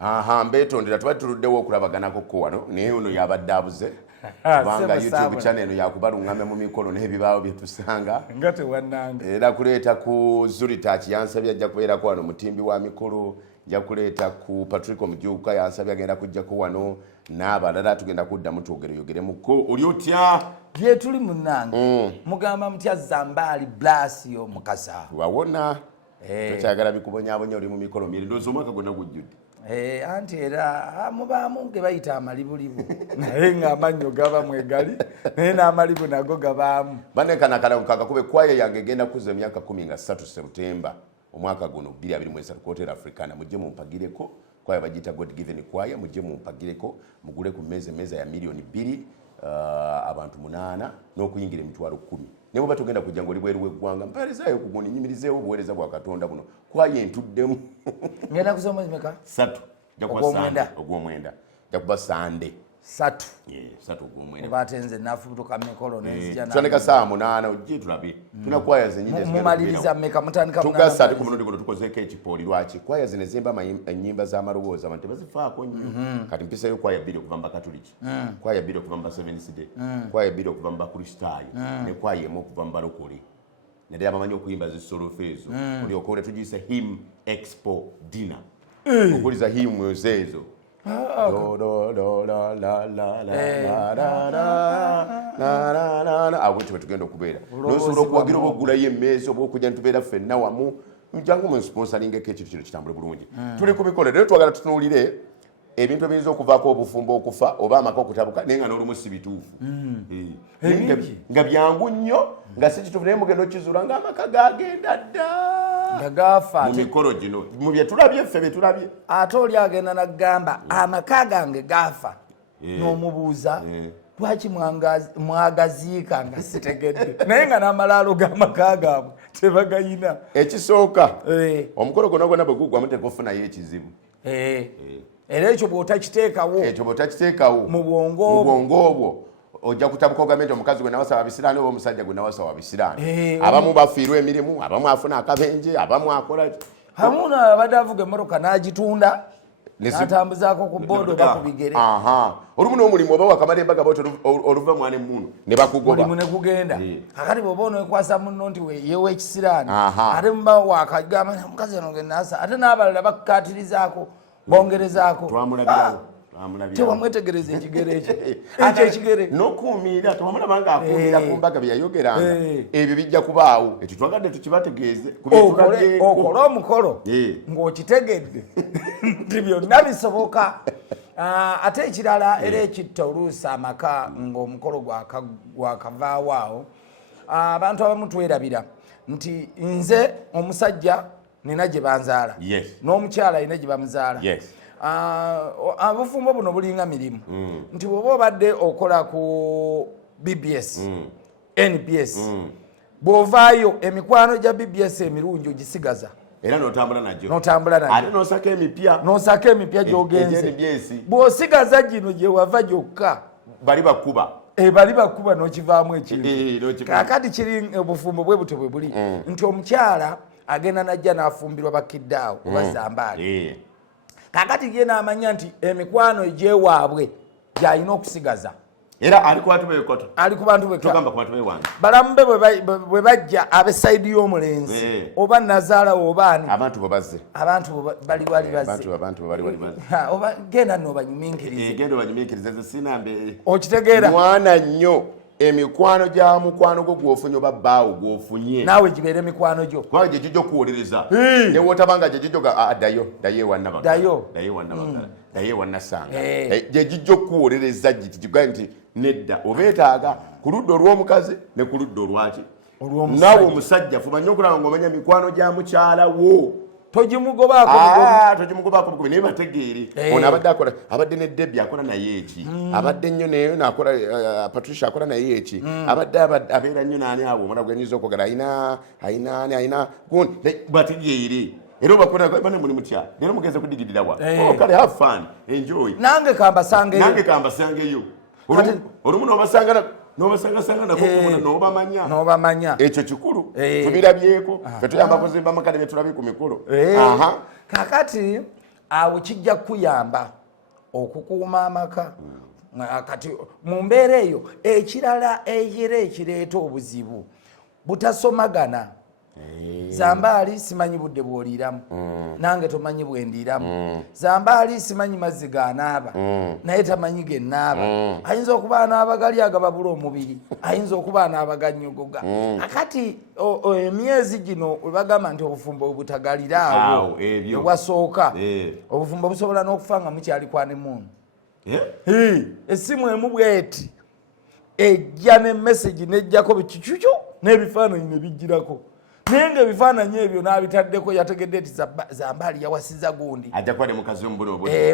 aha mbetondera tubatuluddewo okulabaganako ko wano naye ono yabadde abuze kubanga YouTube channel eno yakubalungame mu mikolo n'ebibaawo bye tusanga nga tewannanga era kuleeta ku Zulitaach yansabye ajja kubeerako wano mutimbi wa mikolo ja kuleeta ku Patrick Omujuka yansabye agenda kujjako wano n'abalala tugenda kuddamu twogereyogere muko oli otya bye tuli munnange mugamba mutya Zambali Blasio Mukasa wawona tokyagala bikubonyabonya oli mu mikolo mirindoozi omwaka gwonna gujjudde anti era mubaamu ge bayita amalibulibu naye ng'amannyo gaba mwegali naye n'amalibu nago gabaamu banekanakala kakakube kwaya yange egenda kuza emyaka 13 Septemba omwaka guno 2023 Quarter Africana mujje mumpagireko kwaya bagita God Given kwaya mujje mumpagireko mugule ku meza ya milioni 2 abantu 8 n'okuyingira emitwalo 10 nebo batugenda kujja ngoli bweru wegwanga mpalizayo kuguni nyimirizeewo obuweereza bwa Katonda buno kwaya entuddemu ngenda kusoma zimeka 3 jakuba ogwomwenda jakuba Sande 3 3 ogwomwenda batenze nafubutuka mikolo nezija na twandika saa 8 ojje tulabe tuna kwaya zenyingi mumaliriza meka mutandika munana tugasa ati kumuno ndiko tukozeke ekipoli Lwaki kwaya zinezimba ennyimba za marowooza abantu bazifaako nnyo kati mpisayo kwaya bbiri okuva mu Bakatoliki kwaya bbiri okuva mu Seventh Day kwaya bbiri okuva mu Bakristaayo ne kwaya emu okuva mu Balokole naye abamanyi okuyimba zisolofu ezo oli okole tugiyise hymn expo dinner okuliza hymn ezo do do do la la la la la la abwe tugenda okubeera nosobola okuwagira obugulayo emmeeza oba okujja nitubeera ffenna wamu njangu mu sponsoring ekintu kino kitambule bulungi tuli ku mikolo rero twagala tutunuulire ebintu ebiyinza okuvaako obufumbo okufa oba amaka okutabuka naye nga n'olumu si bituufu nga byangu nnyo nga si kituufu naye mugenda okizuula ng'amaka gagenda dda ngagafa mu mikolo gino mu bye tulabye ffe bye tulabye ate oli agenda n'agamba amaka gange gafa n'omubuuza lwaki mwagaziika nga sitegedde naye nga n'amalaalo g'amaka gaabwe tebagayina ekisooka omukolo gwonna gwonna bwe guggwamu tegufunayo ekizibu era ekyo bw'otakiteekawo mu bwongo obwo ojja kutabuka ogamenti omukazi gwe nawasa wabisiraani oba omusajja gwe nawasa wabisiraani abamu bafiirwa emirimu abamu afuna akabenje abamu akola hamu abadde avuga emmotoka n'agitunda n'atambuzaako ku booda oba ku bigere olumu n'omulimu oba wakamala embaga boti oluva mwana emmuno ne bakugoba mulimu ne kugenda kakati bw'oba oneekwasa munno nti yeewa ekisiraani ate muba wakagamba omukazi ono gennaasa ate n'abalala bakukatirizaako bongerezaako tewamwetegereza ekigere ekyo ekigere n'okuumira tewamulaba nga akuumira ku mbaga bye yayogeranga ebyo bijja kubaawo ekyo twagadde tukibategeeze okole omukolo ng'okitegedde nti byonna bisoboka ate ekirala era ekitta oluusi amaka ng'omukolo gwakavaawo awo abantu abamu twerabira nti nze omusajja nina gye banzaala n'omukyala alina gye bamuzaala abufumbo buno bulinga mirimu nti bw'oba obadde okola ku BBS NBS bw'ovaayo emikwano gya BBS emirungi ogisigaza era n'otambula najjo ate n'osaka emipya gy'ogenze bw'osigaza gino gye wava gyokka bali bakuba n'okivaamu ekintu kakati kiri obufumbo bwe buto bwe buli nti omukyala agenda najja n'afumbirwa bakiddaawo oba Zambali kakati ye n'amanya nti emikwano egyewaabwe gy'alina okusigaza era ali ku bantu bekoto ali ku bantu togamba ku bantu bewange balamu be bwe bajja ab'esayidi y'omulenzi oba nazaala obaani abantu bazze bali bazze oba genda n'obanyuminkirize genda obanyuminkirize ze sinambe okitegeera mwana nnyo emikwano gya mukwano gwo gwofunye oba bbaawo gwofunye naawe gibeera emikwano gyo kubanga gye gijja okuwuliriza ne wotabanga gye gijjo dayo ewannasanga gye gijja okuwuliriza giga nti nedda obeetaaga ku ludda olw'omukazi ne ku ludda olwaki naawe omusajja fuba nnyo okulaba ng'omanya mikwano gya mukyala wo togimugobaako bugobi naye bategeere ono abadde ne Debbie akola naye eki abadde nnyo naye nakola Patricia akola naye eki abadde abeera nnyo naani abo omwana gwenyuza okwogera ayina gundi bategeere era obakona muli mutya leero mugenze kudigidira wa kale have fun enjoy nange kambasangeyo olumu n'obasangasanga n'obamanya ekyo kikulu tubirabyeko ffe tuyamba kuzimba amakale bye tulabye ku mikolo kakati awo kijja kuyamba okukuuma amaka kati mu mbeera eyo ekirala ekireeta obuzibu butasomagana zambaali simanyi budde bw'oliiramu nange tomanyi bwendiiramu zambaali simanyi mazzi ganaaba naye tamanyi gennaaba ayinza okuba anaabagali agababula omubiri ayinza okuba anaabaganyogoga akati emyezi gino webagamba nti obufumbo butagaliraawo ebwasooka obufumbo busobola n'okufa nga mukyalikwane muunu essimu emu bweti ejja ne message nejjako bicucucu n'ebifaananyi ne bijjirako naye nga ebifaananyi ebyo n'abitaddeko yategedde nti zambaali yawasiza gundi ajja kuba ne mukazi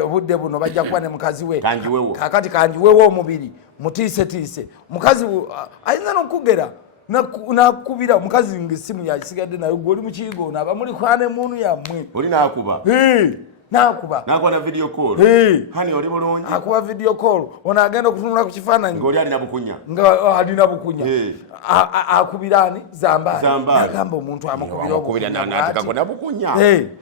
obudde buno bajja kuba ne mukazi we kakati kanjiwewo omubiri mutiisetiise mukazi ayinza n'okugera nakubira omukazi ng'essimu yasigadde nayo gwe oli mu kiyigo ono aba muli kwane muunu yammwe oli n'akuba nakuba na video call hani oli bulungi akuba video call ona agenda kutunula ku kifaananyi ng'oli alina bukunya alina bukunya akubirani zambaali agamba omuntu amukubira n'atikako bukunya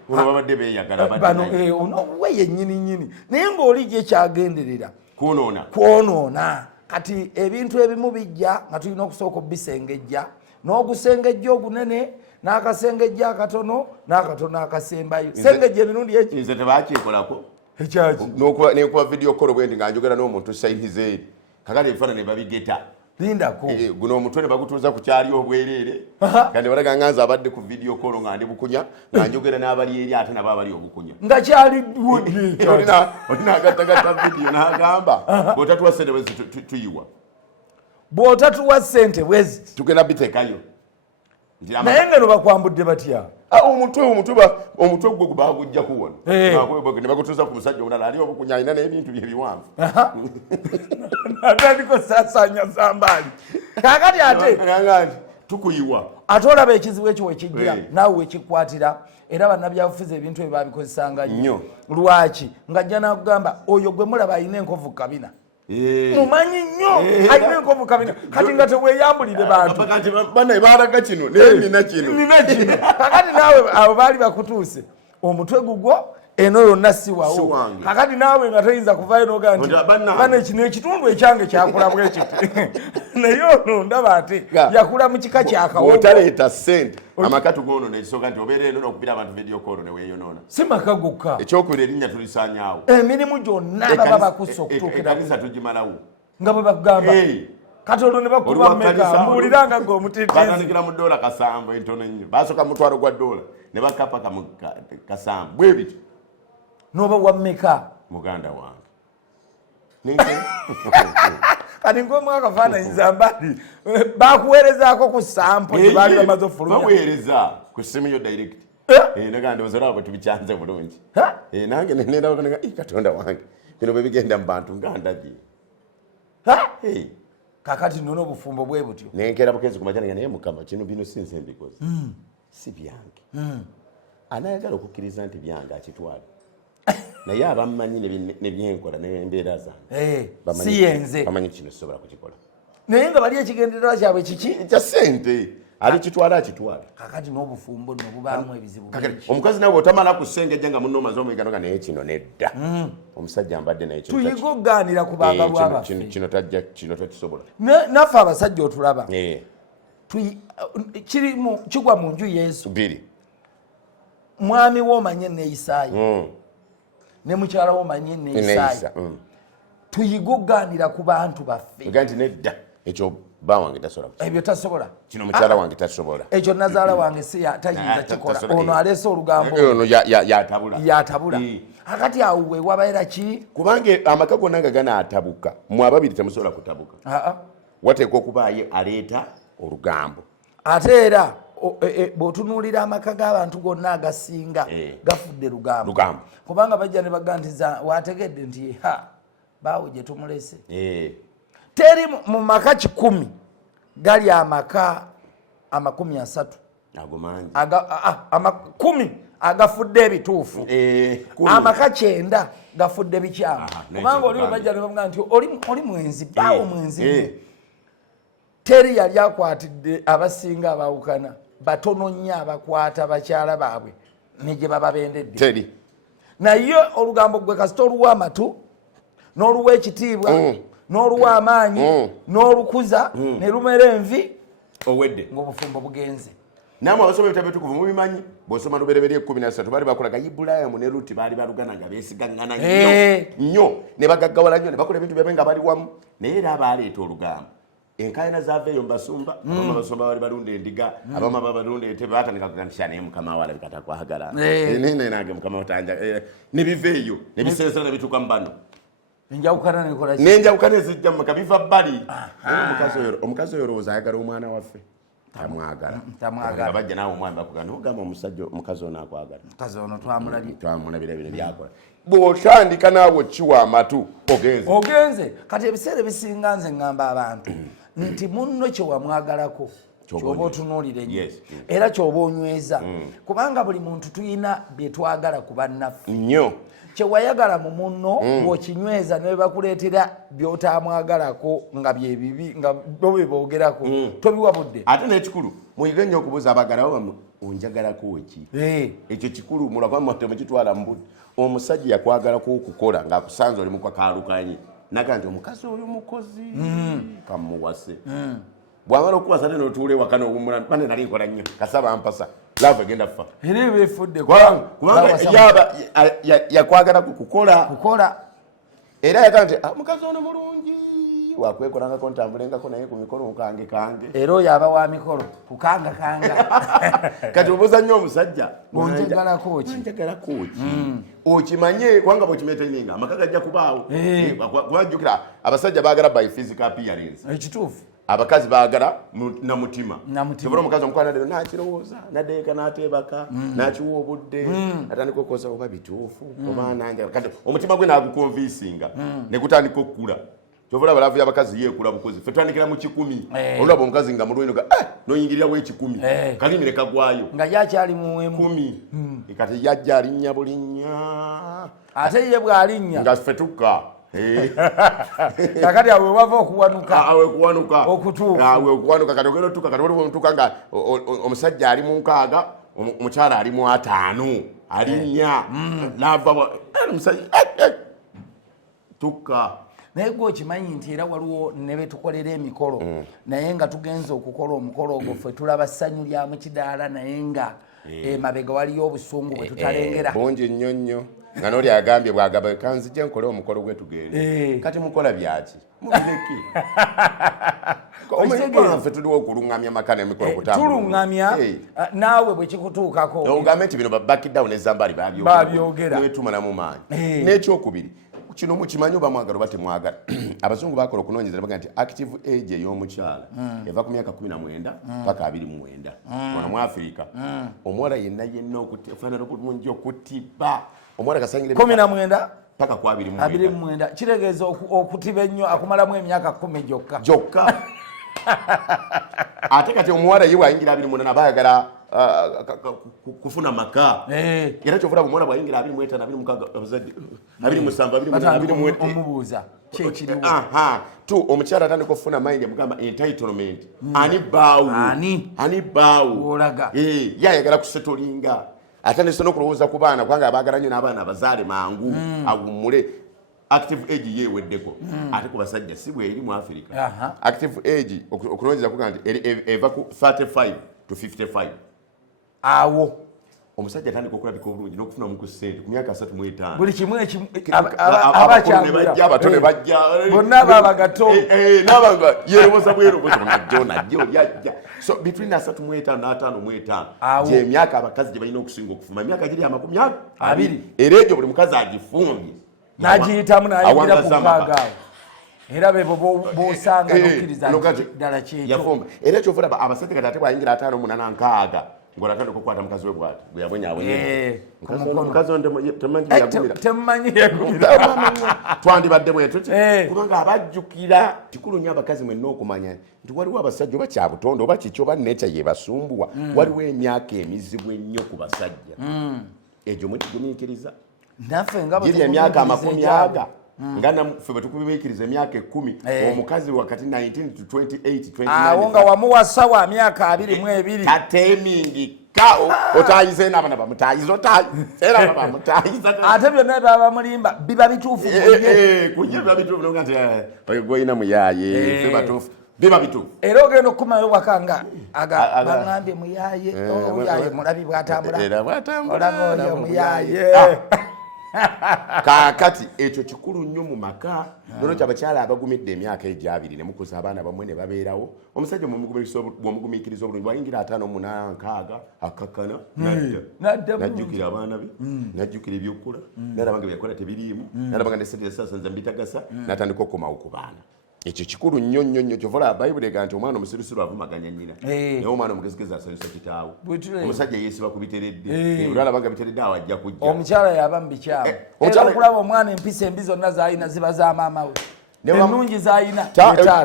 ono babadde beeyagala bano ono we yennyini naye ng'oli gye kyagenderera kwonoona kati ebintu ebimu bijja nga tulina okusooka obisengejja n'ogusengejja ogunene n'akasengejja akatono n'akatono akasembayo sengejja emirundi eki nze tebakyekolako ekyaki nekuba video call bwendi nga njogera n'omuntu sayizi eri kakati ebifaananyi ne babigeta lindako guno omutwe ne bagutuuza ku kyali obwereere kandi balaga nga nze abadde ku video call nga ndi bukunya nga njogera n'abali eri ate nabo abali obukunya nga kyali olinaagattagatta video n'agamba bw'otatuwa sente bwezi tuyiwa bw'otatuwa sente bwezi tugenda biteekayo naye ngeno bakwambudde batya omutwe gwo bagujja kuwona ne bagutuuza ku musajja omulala ali obukunya alina n'ebintu byebiwanvu atandika osaasaanya zambaali kakati ate tukuyiwa ate olaba ekizibu ekyo wekijjira naawe wekikwatira era bannabyabufuzi ebintu ebyo babikozesanga nnyo lwaki ng'ajja n'akugamba oyo gwe mulaba alina enkovu kabina mumanyi nnyo alina enkovu kabina kati nga teweeyambulire bantu baraga kino nina kino kakati naawe abo baali bakutuuse omutwe gugwo eno yonna siwawo kakati naawe nga toyinza kuvayo nogaa nti bane kino ekitundu ekyange kyakula bwekiti naye ono ndaba ate yakula mu kika kyakawotaleeta ssente amaka tugono nekisooka nti obeera eno n'okubira abantu video call ne weeyonoona si maka gokka ekyokubira erinnya tulisaanyaawo emirimu gyonna baba bakussa okutuukira ekanisa tugimalawo nga bwe bakugamba kati olwo ne bakuba mmeka mbuuliranga gweomutitbatandikira mu $7 entono ennyo basooka $1,000 ne bakapaka mu $7 bwe bityo noba wa mmeka muganda wange kati ng'omwaka faananyi zambaali bakuweerezaako ku sampo tebaali bamaze ofulumya baweereza ku ssimu yo direct naga ndowooza olaba bwe tubikyanze bulungi nange nendaga katonda wange bino bwe bigenda mu bantu nga ndagi kakati nona obufumbo bwe butyo nenkera bukezi ku majani naye mukama kino bino si nze mbikoze si byange anayagala okukkiriza nti byange akitwale naye abamumanyi nebyenkola nembeera zange si yenze bamanyi kino sisobola kukikola naye nga bali ekigendererwa kyabwe kiki kya ssente alikitwala akitwala kakati n'obufumbo nobubaamu ebizibu omukazi nawe otamala kusengejja nga munno omaze omwiganoga naye kino nedda omusajja mbadde naye tuyiga okugaanira ku baagalwa baffe kino takisobola naffe abasajja otulaba kigwa mu nju yesu mwami wo omanye neisaayi ne mukyala wo omanye neisaayi tuyiga okugaanira ku bantu baffe nti nedda ekyo bba wange tasobola ebyo tasobola kino mukyala wange tasobola ekyo nazaala wange si tayinza kikola ono aleese olugambo ono yatabula akati awo we wabaera ki kubanga amaka gonna nga ganaatabuka mwe ababiri temusobola kutabuka wateekwa okubaayo aleeta olugambo ate era bw'otunuulira amaka g'abantu gonna agasinga gafudde lugambo kubanga bajja ne bagantiza wategedde nti baawe gye tumulese teri mu maka 100 gali amaka 30 ago mangi 10 agafudde ebituufu amaka 9 gafudde bikyamu kubanga oli bajja ne bamugaa nti oli mwenzi baawe mwenzi teri yali akwatidde abasinga abawukana batono nnyo abakwata bakyala baabwe ne gye baba bendedde naye olugambo gwe kasita oluwa amatu n'oluwa ekitiibwa n'oluwa amaanyi n'olukuza ne lumera envi owedde ng'obufumbo bugenze. namwe abasoma ebitabo ebitukuvu mubimanyi bw'osoma Lubereberye 13 baali bakolaga Ibulayimu ne Luti baali baluganaga beesigangana nnyo ne bagaggawala nnyo ne bakola ebintu byabwe nga bali wamu naye era abaaleeta olugambo enkaayana zaaveeyo mu basumba abamu abasumba baali balunda endiga abamu abalunda ente baatandika kugandisha naye mukama waala bikatakwagala nenage mukama otanja ne biveeyo ne bisensera ne bituuka mu bano n'enjawukana ezijja mu maka biva bbali omukazi oyo olowooza ayagala omwana waffe tamwagala bajja naawe omwami bakugana ogamba omusajja omukazi ono akwagala twamulabira bino byakola bw'otandika naawe okiwa amatu ogenze kati ebiseera ebisinga nze ngamba abantu nti munno kyewamwagalako kyoba otunuulira ennyo era kyoba onyweza kubanga buli muntu tulina bye twagala ku bannaffe nnyo kyewayagala mu munno bw'okinyweza ne bakuleetera by'otamwagalako nga byebibi nga bo bye boogerako tobiwa budde. Ate n'ekikulu muyige nnyo okubuuza abagalawo bamwe onjagalako ki ekyo kikulu mulava temukitwala mu budde. Omusajja yakwagalako okukola ng'akusanze oli mukakaalukanye naga nti omukazi oyo mukozi kamuwase bw'amala okuwasa ne n'otuula ewaka n'owummula bane nali nkola nnyo kasaba mpasa laavu egenda kufa era ebeefudde kubanga yaba yakwagala kukola era yagaa nti mukazi ono mulungi wakwekolangako ntambulengako naye ku mikolo nkange era oyo aba wa mikolo kukanga kati obuuza nnyo omusajja onjagalako ki okimanye kubanga bw'okimeeteninga amaka gajja kubaawo kubajjukira abasajja baagala by physical appearance ekituufu abakazi baagala na mutima tebula omukazi omukwana lero nakirowooza nadeeka n'ateebaka nakiwa obudde atandika okukosa oba bituufu oba nanjala kati omutima gwe naagukonvinsinga ne gutandika okukula kyovula abalaavu y'abakazi yeekula bukozi fe tutandikira mu 10 olulaba omukazi nga mulweno ga noyingirirawo e10 kalimi ne kagwayo nga yakyali mu 10 kati yajja alinnya bulinnya ate ye bw'alinnya nga ffe tukka kakati awe wava okuwanuka okutuuka kati ogenda otuuka kati waliwo omutuuka nga omusajja ali mu 6 omukyala ali mu 5 alinnya nava tukka naye gwe okimanyi nti era waliwo ne betukolera emikolo naye nga tugenza okukola omukolo ogwo ffe tulaba ssanyu lya mu kidaala naye nga emabega waliyo obusungu bwe tutalengera bungi nnyo nnyo nga n'oli agambye bwagamba kanzije nkole omukolo gwe tugende kati mukola byaki mubireki ffe tuliwo okuluŋŋamya maka n'emikolo tuluŋŋamya naawe bwe kikutuukako ogambe nti bino babackdown ezambali babyogera newetumalamu maanyi n'ekyokubiri kino mukimanyi oba mwagala oba temwagala abazungu bakola okunoonyereza baga nti active age ey'omukyala eva ku myaka 19 paka 29 wano mu Afirika omuwala yenna okufaanana bulungi okutiba omuwala kasangire 19 paka ku 29 kitegeeza okutiba ennyo akumalamu emyaka 10 gyokka ate kati omuwala ye wayingira 28 bayagala kufuna maka era kyovula bumwana bwayingira 25 omubuuza kyekiriwo tu omukyala atandika okufuna mind amugamba entitlement ani baawo olaga yayagala kusetolinga atandise n'okulowooza ku baana kubanga abaagala nnyo n'abaana abazaale mangu awummule active age yeeweddeko ate ku basajja si bwe eri mu Afirika active age okulowooza kuga nti eva ku 35 to 55 awo omusajja atandika okulabika obulungi n'okufuna mu ku ssente ku myaka 35 buli kimu abakulu abato ne bajja bonna baba gato n'abanga yeroboza bweroboza najjo yajja so between 35 n'55 gy'emyaka abakazi gye balina okusinga okufuma emyaka giri 20 era egyo buli mukazi agifumbye n'agiyitamu n'ayingira ku mukaaga era bebo b'osanga n'okkiriza ddala kyekyo era ekyovula abasajja kati ate bwayingira 5 8 6 ng'olatandika okukwata mukazi we bwati bwe yabonyabonye mukazi temumanyi twandibadde bwetu kubanga abajjukira kikulu nnyo abakazi mwenna okumanya nti waliwo abasajja oba kyabutonde oba kiki oba neca yebasumbuwa waliwo emyaka emizibu ennyo ku basajja egyo mukigumiikiriza giri emyaka 40 nga naffe bwe tukubiikiriza emyaka 10 omukazi wakati 19 to 28 awo nga wamuwasa wa myaka 22 tatemingi kao otayize n'abaana bamutayize otayize era bamutayize ate byonna baba mulimba biba bituufu kunye biba bituufu nonga nti oyo gwolina muyaye ffe batuufu biba bituufu era ogenda okukomayo waka nga baŋambye muyaye omuyaye mulabi bw'atambula olaba oyo muyaye kaakati ekyo kikulu nnyo mu maka nolwekyo abakyala abagumidde emyaka egyabiri ne mukuza abaana bamwe ne babeerawo omusajja bw'omugumiikiriza obulungi wayingira 5 8 6 akakkana najjukira abaana be najjukira ebyokula nalaba nga byakola tebiriimu nalaba nga nesente esasanza mbitagasa natandika okukomawo ku baana ekyo kikulu nnyo nnyo nnyo kyovola bayibuli ega nti omwana omusirusiru avumaganya nnyina naye omwana omugezigezi asanyusa kitaawe omusajja yeesiba ku biteredde olwalaba nga biteredde awo ajja kujja omukyala yaba mu bikyamu era okulaba omwana empisa embi zonna z'alina ziba za maama we ennungi z'alina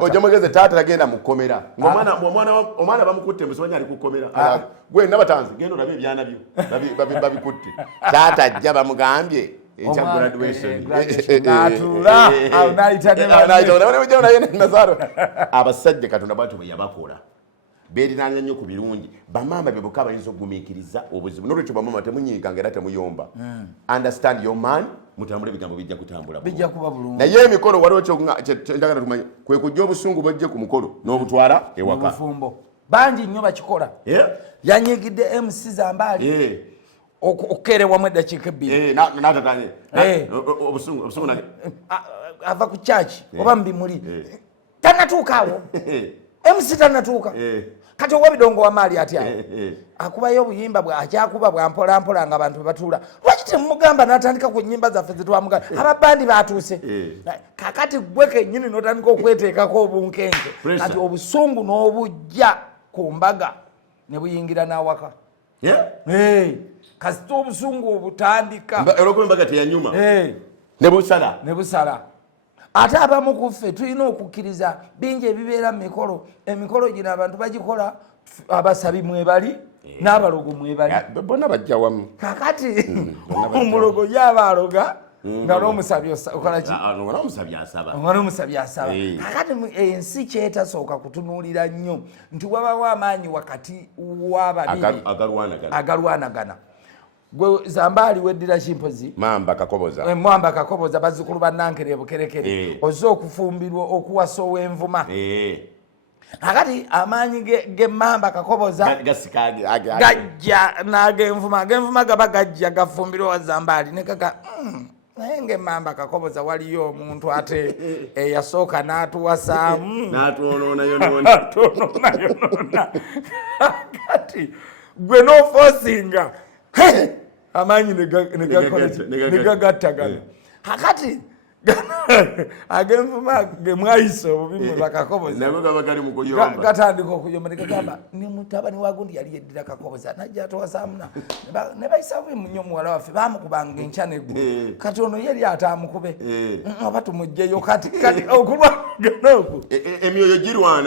ojja mugeze taata tagenda mu kkomera omwana bamukutte musobanya ali ku kkomera gwe nabatanzi genda olabe ebyana byo babikutte taata ajja bamugambye abasajja katonda bwatyo bwe yabakola beerinanya nnyo ku birungi bamama be bokka bayinza okugumiikiriza obuzibu nolwekyo bamama temunyiiganga era temuyomba understand your man mutambule ebigambo bijja kutambula naye emikolo waliwo kyentagala tumanye kwe kujja obusungu bwajje ku mukolo n'obutwala ewaka bangi nnyo bakikola yanyigidde mc zambaali okukerewamu eddakiika 2 ava ku kyaki oba mubimuli tanatuukaawo mc tanatuuka kati owabidongo wa maali atyawo akubayo obuyimba akyakuba bwampolampola nga abantu bebatuula lwaki temumugamba natandika ku nnyimba zaffe zetwamugamba ababandi batuuse kakati gwe kennyini notandika okweteekako obunkenke kati obusungu n'obujja ku mbaga ne buyingira n'awaka kasita obusungu obutandika olwokuba teyanyuma ne busala ate abamu ku ffe tulina okukkiriza bingi ebibeera mu emikolo gino abantu bagikola abasabi mwebali n'abalogo mwebali bonna bajja wamu kakati omulogo yaba aloga nga n'omusabi okolaki n'omusabi asaba kakati ensi kyetasooka kutunuulira nnyo nti wabawo amaanyi wakati w'ababiri agalwanagana gwe zambaali weddira kimpozi mwamba kakoboza bazzukulu bannankere bukerekere ozze okufumbirwa okuwasa ow'envuma akati amaanyi g'emmamba kakoboza gajja n'ag'envuma gaba gajja gafumbirwa wa zambaali nekaga naye ng'emmamba kakoboza waliyo omuntu ate eyasooka n'atuwasaamu n'atwonoona akati gwe n'ofosinga amaanyi negagattagana akati agenvuma gemwayise obubi mwe bakakoboza gatandika okuyomba negagamba ne mutabani wagundi yali yeddira kakoboza najja atowasaamu ne bayisa bubi nnyo muwala waffe bamukubanga enkya neggu kati ono yeri atamukube oba tumugjeyo kati okulwagana okwo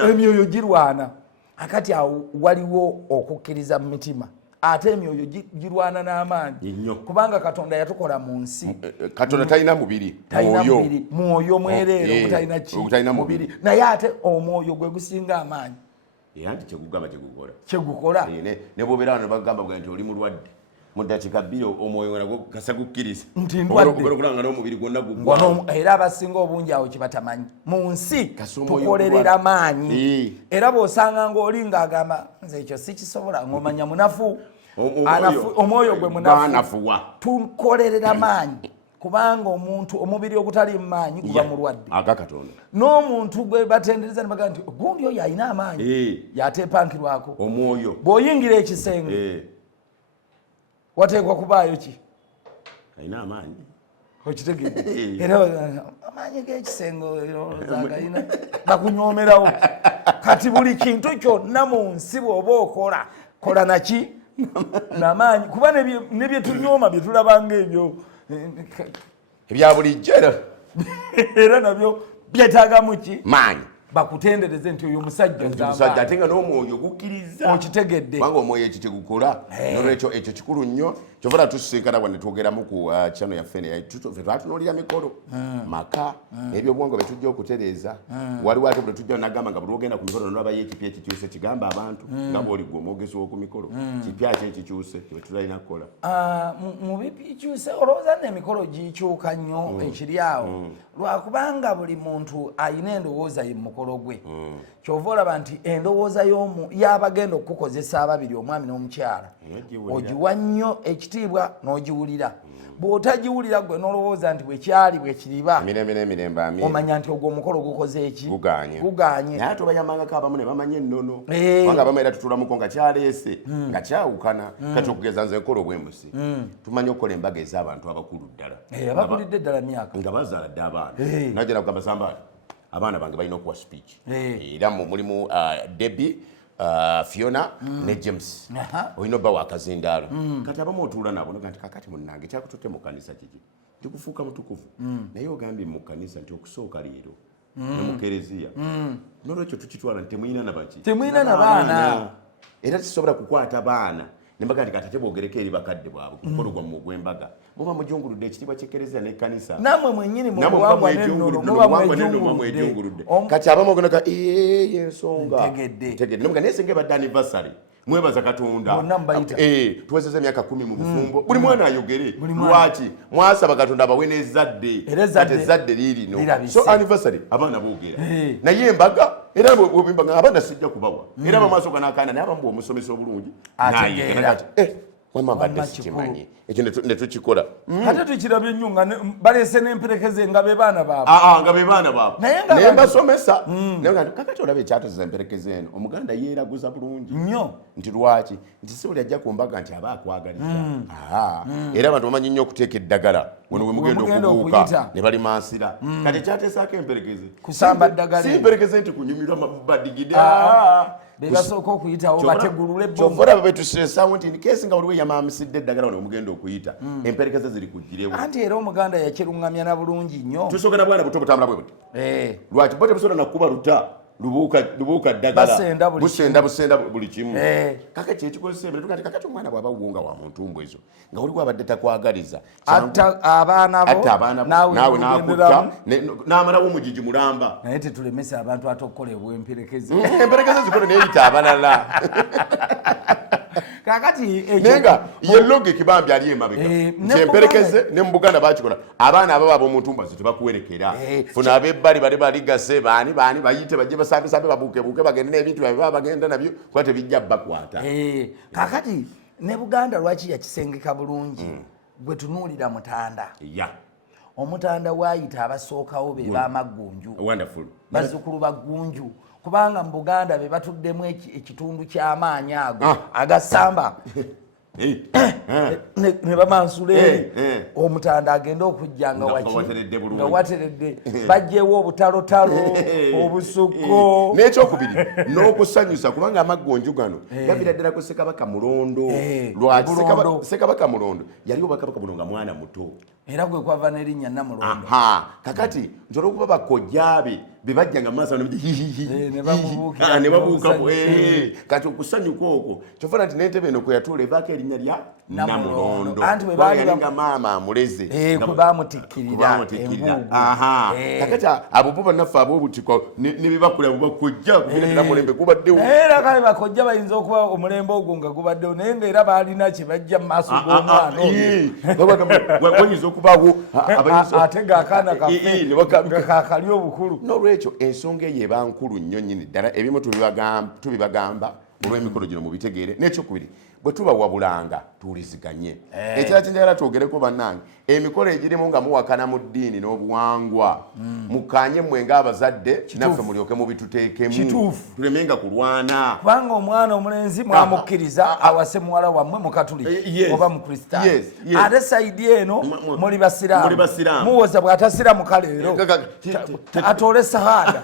emyoyo girwana akati awo waliwo okukkiriza mu mitima ate emyoyo girwana n'amaanyi kubanga katonda yatukola mu nsi katonda talina mubiri mwoyo mwereere ogutalina mubiri naye ate omwoyo gwe gusinga amaanyi nti kyegukola ne bwobeera wano bagamba bwe nti oli mulwadde mu ddakiika 2 omwoyo nagwo kasa gukkiriza nti ndwadde okulanga n'omubiri gwonna gugwa era abasinga obungi awo kibatamanyi mu nsi tukolerera maanyi era bw'osanga ng'oli ng'agamba nze ekyo sikisobola ng'omanya munafu omwoyo gwe munafu tukolerera maanyi kubanga omuntu omubiri ogutali maanyi guba mulwadde n'omuntu gwe batendereza nebaga nti gundi oyo alina amaanyi yateepankirwako omwoyo bw'oyingira ekisenge wateekwa kubaayo ki alina amaanyi okitegedde era amaanyi g'ekisenge zagayina bakunyoomerawo kati buli kintu kyonna mu nsi bw'oba okola kola naki n'amaanyi kuba ne bye tunyooma bye tulabanga ebyo ebya bulijjo era nabyo byetaagamu ki maanyi bakutendereze nti oyo musajja ate nga n'omwoyo gukkiriza okitegedde kubanga omwoyo ekyo kyegukola nolwekyo ekyo kikulu nnyo kyova tusinkana wano twogeramu ku channel yaffe ne twatunuulira mikolo maka ebyobwongo bye tujja okutereeza waliwo ate bwe tujja nagamba nga buli ogenda ku mikolo nolabayo ekipya ekikyuse kigamba abantu nga bwoli gwe omwogezi w'oku mikolo kipya ki ekikyuse kye tulina kukola mu bikyuse olowooza n'emikolo gikyuka nnyo ekiri awo lwakubanga buli muntu ayina endowooza ye mukolo gwe kyova olaba nti endowooza y'abagenda okukozesa ababiri omwami n'omukyala ogiwa nnyo ekitiibwa n'ogiwulira bw'otagiwulira gwe n'olowooza nti bwekyali bwe kiriba omanya nti ogwo omukolo gukoze eki guganye naye tubayambangako abamu ne bamanya ennono kubanga abamu era tutulamuko nga kyaleese nga kyawukana kati okugeza nze nkola obwemusi tumanye okukola embaga ez'abantu abakulu ddala abakulidde ddala myaka nga bazaala dde abaana najja nakugamba sambaali abaana bange balina okuwa speech era mulimu Debbie Fiona ne James olina obba wakazindaalo kati abamu otuula nabo nti kakati munnange kyakututte mu kanisa kiki tikufuuka mutukuvu naye ogambye mu kanisa nti okusooka leero ne mu kereziya n'olwekyo tukitwala nti temuyina nabaki temuyina nabaana era tisobola kukwata baana nembaga nti katate boogereko eri bakadde bwabwe ku mukolo gwammwe ogw'embaga muba mujunguludde ekitiibwa ky'ekereziya n'ekkanisa namwe mwennyini mubuwangwa n'ennono mwejunguludde kati abamu ogenda ka ensonga ntegedde nemuga naye singa ebadde anniversary mwebaza katonda tuwezeza emyaka 10 mu bufumbo buli mwana ayogere lwaki mwasaba katonda abawe n'ezzadde kati ezzadde liirino so anniversary abaana boogera naye embaga era bwebimbaga abaana sijja kubawa era bamaaso ganakaana naye abamu bwomusomesa obulungi naye wama mbadde sikimanyi ekyo ne tukikola ate tukirabye nnyo nga baleese n'emperekeze nga be baana baabwe nga be baana baabwe naye mbasomesa naye kakati olaba ekyatuziza emperekeze eno omuganda yeeraguza bulungi nnyo nti lwaki nti si buli ajja ku mbaga nti aba akwagaliza era abantu bamanyi nnyo okuteeka eddagala wano we mugenda okubuuka ne balimansira kati ekyateesaako emperekeze kusamba ddagala si emperekeze nti kunyumirwa badigide bebasooka okuyitawo bategulule kyova betuseesawo nti nkesi nga waliwo yamamisidde eddagala wano omugenda okuyita emperekeze ziri kugirewo anti era omuganda yakirungamya na bulungi nnyo tusooka na bwana buto butambula bwe buti lwaki bo tebusobola nakuba luta lubuuka ddagala busenda buli kimu kaka kyekikozesa ebiro tugati kakati omwana bw'aba wuunga wa muntu ezo nga waliwo abadde takwagaliza atta abaana bo naawe nakutta n'amalawo omugigi mulamba naye tetulemesa abantu ate okukola ebwemperekeze emperekeze zikola neyita abalala kakati nenga yeloge kibambi ali emabega kyemperekeze ne mu Buganda bakikola abaana abo ab'omuntumbazi tebakuwerekera funa abebbali bali baligase baani bayite bajje basambe babuuke bagende n'ebintu byabwe bagenda nabyo kuba tebijja bakwata kakati ne Buganda lwaki yakisengeka bulungi gwe tunuulira mutanda omutanda waayita abasookawo be b'amaggunju bazzukulu baggunju kubanga mu Buganda be batuddemu ekitundu ky'amaanyi ago agasamba ne bamansula omutanda agenda okujja nga wateredde bajjewo obutalotalo obusukko n'ekyokubiri n'okusanyusa kubanga amaggonju gano gabira ddala ku Ssekabaka Mulondo lwaki Ssekabaka Mulondo yaliwo Bakabaka Mulondo nga mwana muto era gwe kwava n'erinnya Namulondo kakati nsobola okuba bakojjaabe bebajja nga maaso ne babuukako kati okusanyuka okwo kyofuna nti n'entebe eno kwe yatuula evaako erinnya lya Namulondo anti bwe balinga maama amuleze kwe bamutikkirira kakati abo bo bannaffe ab'obutiko ne bebakula bakojja kubiretera mulembe gubaddewo era kale bakojja bayinza okuba omulembe ogwo nga gubaddewo naye ngaera baalina kye bajja mu maaso g'omwana wayinza okubaawo ate gaakaana kaffe kakali obukulu n'olwekyo ensonga eyo eba nkulu nnyo nnyini ddala ebimu tubibagamba olw'emikolo gino mubitegeere n'ekyokubiri bwe tubawabulanga tuwuliziganye ekirala kyenjagala twogereko bannange emikolo egirimu nga muwakana mu ddiini n'obuwangwa mukanye mmwe ng'abazadde naffe mulyoke mubituteekemu tulemenga kulwana kubanga omwana omulenzi mwamukkiriza awase muwala wammwe mukatuliki oba mukristaayo ate sayidi eno muli basiraamu muwoza bw'atasiramuka leero atoole sahada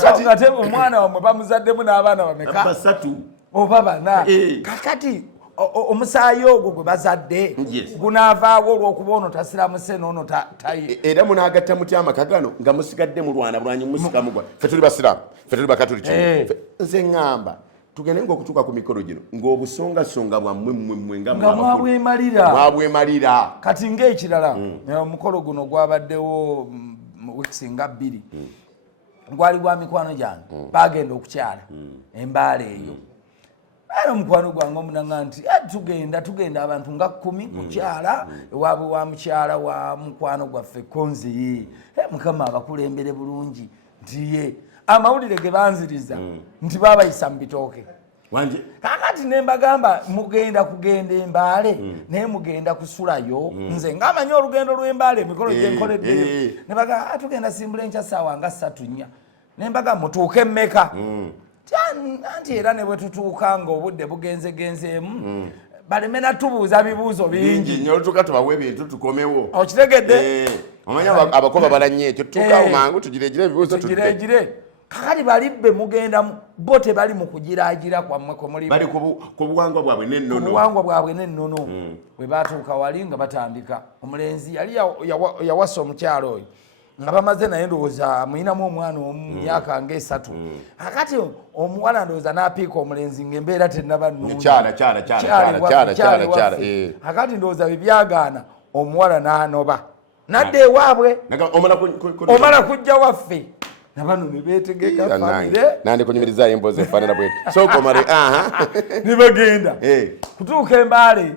so ate omwana wammwe bamuzaddemu n'abaana bameka basatu oba bana kakati omusaayi ogwo gwe bazadde gunaavaawo olw'okuba ono tasiramuse n'ono tayi era munaagatta mutya amaka gano nga musigadde mulwana bulwanyi musikamugwa ffe tuli basiraamu ffe tuli bakatuliki nze ŋŋamba tugende ngokutuuka ku mikolo gino ng'obusongasonga bwammwe nga mwabwemalira kati ng'ekirala omukolo guno gwabaddewo wiiki nga 2 gwali gwa mikwano gyange bagenda okukyala embaala eyo era omukwano gwange omunanga nti tugenda abantu nga 10 kukyala ewaabwe wa mukyala wa mukwano gwaffe konzi mukama abakulembere bulungi nti ye amawulire ge banziriza nti babayisa mu bitooke kakati ne mbagamba mugenda kugenda embaale naye mugenda kusulayo nze ng'amanyi olugendo lw'embaale emikolo gye nkoleddeyo ne bagamba tugenda simbula enkya ssaawa nga 3:00 ne mbagamba mutuuke mmeka anti era ne bwe tutuuka ng'obudde bugenzegenzeemu baleme natubuuza bibuuzo bingi nnyo olutuuka tubawe ebintu tukomewo okitegedde omanya abakoba balannye ekyo tutuukaawo mangu tugiregire ebibuuzo tugiregire kakati balibbe mugenda bo tebali mu kugiraagira kwammwe komuli bali ku buwangwa bwabwe n'ennono buwangwa bwabwe n'ennono bwe baatuuka wali nga batandika omulenzi yali yawasa omukyalo oyo nga bamaze naye ndowooza muyinamu omwana omu myaka nga 3 kakati omuwala ndowooza n'apiika omulenzi ng'embeera tennaba nnungi kakati ndowooza bye byagaana omuwala n'anoba nadda ewaabwe omala kujja waffe nabano ne beetegeka famire nandi kunyumiriza emboozi efaanana bweti sooka omale ne bagenda kutuuka embaale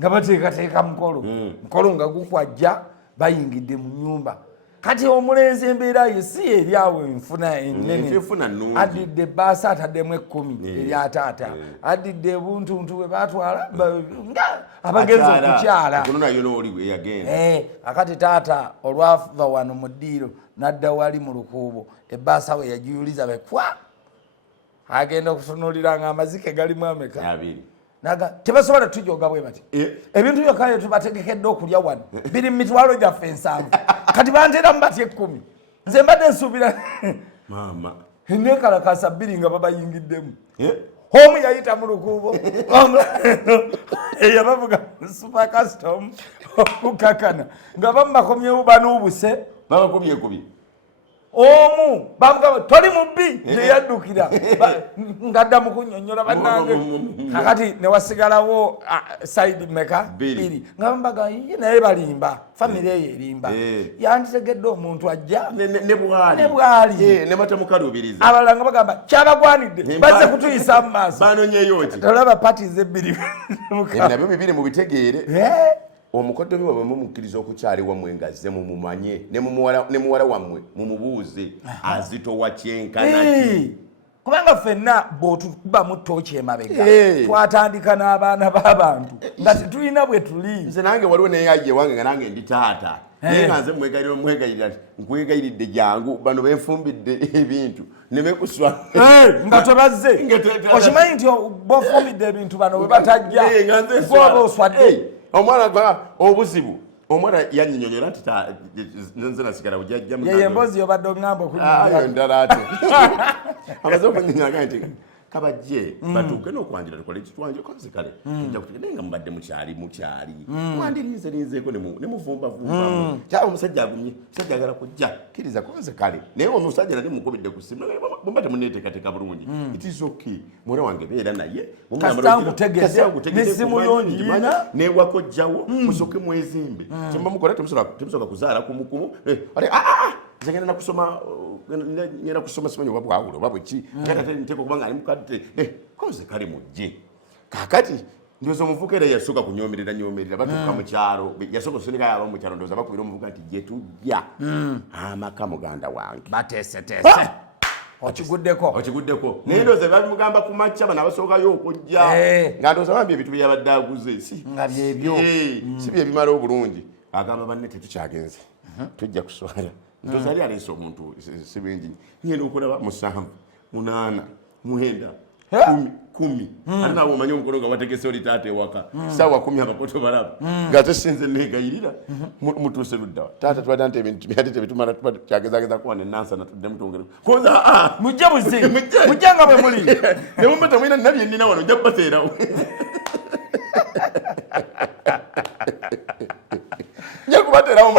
nga bateekateeka mukolo nga gukwajja bayingidde mu nnyumba kati omulenzi embeera ye si eri awo enfuna ennene addidde ebbaasa ataddemu 10 eri ataata addidde buntuntu bwe batwala abagenzi okukyala akati taata olwava wano mu ddiiro n'adda wali mu lukuubo ebbaasa we yagiyuliza bekwa agenda okutunuulira nga amazike galimu ameka tebasobola tujoga bwe bati ebintu byokka bye tubategekedde okulya wano biri mu mitwalo gyaffe 7 kati banteeramu batya 10 nze mbadde nsuubira nekalakasa 2 nga babayingiddemu omu yayita mu lukuubo eyabavuga super custom okukakana nga bamubakomyewo banuubuse babakubyekubi omu bamugamba toli mubbi yeyaddukira ngadda mu kunnyonnyola bannange kakati newasigalawo saidi meka 2 nga bambaga naye balimba famire eyo erimba yanditegedde omuntu ajja nebwali nebatamukalubiriza abalala nga bagamba kyabagwanidde bazze kutuyisa mu maaso banonyeyoki tolaba patize 2 nabyo bibiri mubitegeere omukoddomi wammwe mumukkiriza okukyaliwa mmwe ngazze mumumanye ne muwala wammwe mumubuuze azitowa kyenkanaki kubanga ffenna bw'otukubamu tooki emabega twatandika n'abaana b'abantu nga tetulina bwe tuli nze nange waliwo neyajje wange nga nange ndi taata naye nga nze mwegayirira nkwegayiridde jangu bano benfumbidde ebintu ne bekuswa nga tebazze okimanyi nti bofumbidde ebintu bano bwe batajja gwoba oswadde omwana gwa obuzibu omwana yanyinyonyola nti nze nasigala ujajja yeye emboozi yobadde oŋŋamba okuayo ndala ate amaze okunyonyola nti kabajje batuuke n'okwanjira tukole ekitwanje konze kale tujja kutegeka naye nga mubadde mukyali mwandiriinzeeko ne muvumbavumbamu kyaba omusajja agumye musajja agala kujja kkiriza konze kale naye omusajja nali mukubidde ku simu mumba temuneeteekateeka bulungi itisoki mwana wange beera naye nesimu yonjiina newakojjawo musooke mwezimbe kyemba mukola temusooka kuzaala kumukumu nze ngenda kusoma simanyi oba bwawulo oba bweki nteeka okubanga ali mukadde koze kale mujje kakati ndioza omuvuka era yasooka kunyomerera batuuka mu kyalo yasooka okusoneka yaba mu kyalo ndooza bakuira omuvuka nti gye tujja amaka muganda wange bateeseteese okiguddeko naye ndooza babimugamba ku makya bano abasookayo okujja nga ndooza bambi ebintu byeyabadde aguze si bye bimala obulungi agamba banne tetukyagenze tujja kuswala ndooza ali aleese omuntu si bingi ngenda okulaba 7 8 9 10 ate naawe omanyi omukono nga wategese oli taata ewaka saawa 10 abakoto balaba nga tesinze negayirira mutuuse luddawa taata tubadde nti ebintu byatete bitumala kyagezageza kuwa nenansa natudde mutongere koza mujja mujja nga bwe muli nemumba temwina nina byennina wano ojja kubateerawo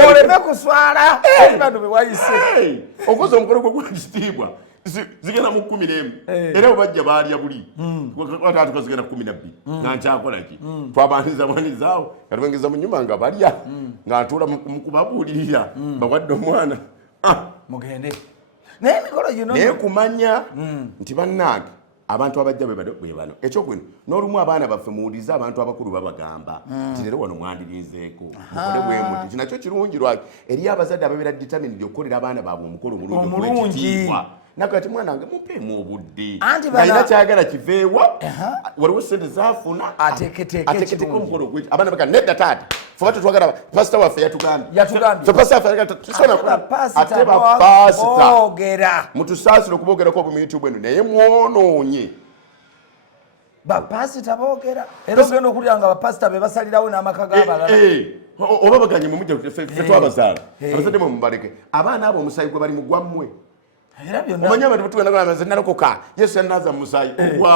oleme kuswala bano bewayise okoza omukolo gwe gwa kitiibwa zigenda mu 11 era bajja baalya buli kwata tukazigenda 12 nga nkyakola ki twabanizaawo katubengeza mu nyumba nga balya nga ntula mu kubabuulirira bawadde omwana mugende naye mikolo gino naye kumanya nti bannange abantu abajja bwe bano ekyokwino n'olumu abaana baffe muwulize abantu abakulu babagamba nti leero wano mwandirizeeko mukole bwe muti kinakyo kirungi lwaki eriyo abazadde ababeera determined okukolera abaana baabwe omukolo omulungi nakati mwana wange mupeemu obudde alina kyagala kiveewa waliwo sente zafuna ateeketeko omukolo gwe abaana baga nedda taata fuba tetwagala pasita waffe yatugambye ate bapasita mutusaasire okubogerako obumiitu eno naye mwonoonye bapasita boogera era ogenda okulya nga bapasita be basalirawo n'amaka g'abalala oba baganye mumujja ffe twabazaala abazadde mwe mubaleke abaana abo omusaayi gwe bali mugwammwe omanyi abantu betugenda nalokoka yesu yanaza mu musaayi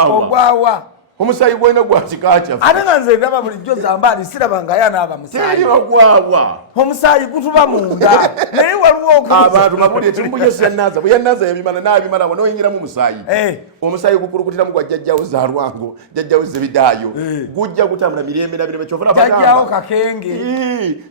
ogwawa omusaayi gwena gwa kika kyaffe ate nga nze ndaba bulijjo zambaali siraba nga yanaaba musaayi ogwawa omusaayi gutuba munda naye waliwo abantu mabuli ekirumbu yesu yanaza bwe yanaza yabimala n'abimala awo noyingiramu omusaayi omusaayi gukulukutiramu gwa jjajjawo zaalwango jjajjawo zebidaayo gujja gutambula mirembe na mirembe kyovula jjajjawo kakenge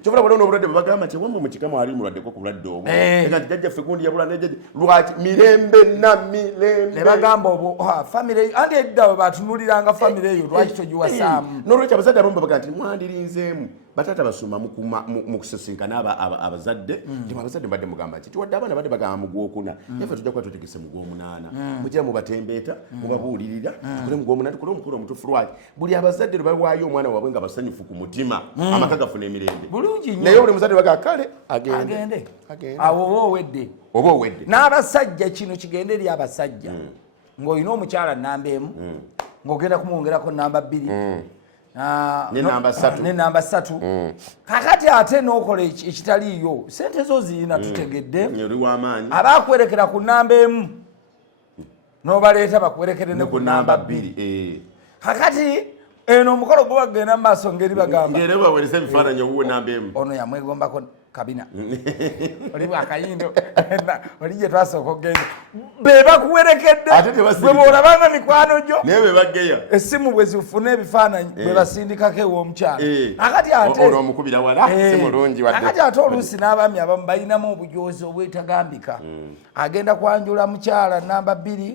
kyovula baliwo n'obulwadde bwe bagamba nti wamwe mukikamu ali mulwaddeko ku bulwadde obwo ega nti jjajjaffe gundi yabula nejjajja lwaki mirembe na mirembe ne bagamba obwo famire anti edda batunuliranga famire eyo lwaki togiwasaamu n'olwekyo abazadde abamu babaga nti mwandirinzeemu batata basuma mu kusisinkana abazadde nti abazadde mbadde mugamba nti wadde abaana badde bagamba mu gwokuna yaffe tujja kuba tutegese mu gw'omunaana mugira mubatembeeta mubabuulirira tukole mu gw'omunaana tukole omukolo omutuufu lwaki buli abazadde lwe bawaayo omwana waabwe nga basanyufu ku mutima amaka gafuna emirembe bulungi nnyo naye buli muzadde baga kale agende awo oba owedde n'abasajja kino kigende eri abasajja ng'olina omukyala namba emu ng'ogenda kumwongerako namba 2 n'enamba 3 kakati ate n'okola ekitaliiyo sente zo zirina tutegedde abakwerekera ku namba emu n'obaleeta bakwerekere ne ku namba 2 kakati eno omukolo gwe bagenda mu maaso ngeri bagamba ngeri baweresa ebifaananyi owuwe namba emu ono yamwegombako kabina oli bwakayindo oli gye twasooka okgenda be bakuwerekedde bwe boolabanga mikwano gyo naye be baggeya essimu bwe zifuna ebifaananyi bwe basindikako ew'omukyala akati ate olwomukubira wala si mulungi wadde akati ate oluusi n'abaami abamu balinamu obujoozi obwetagambika agenda kwanjula mukyala namba 2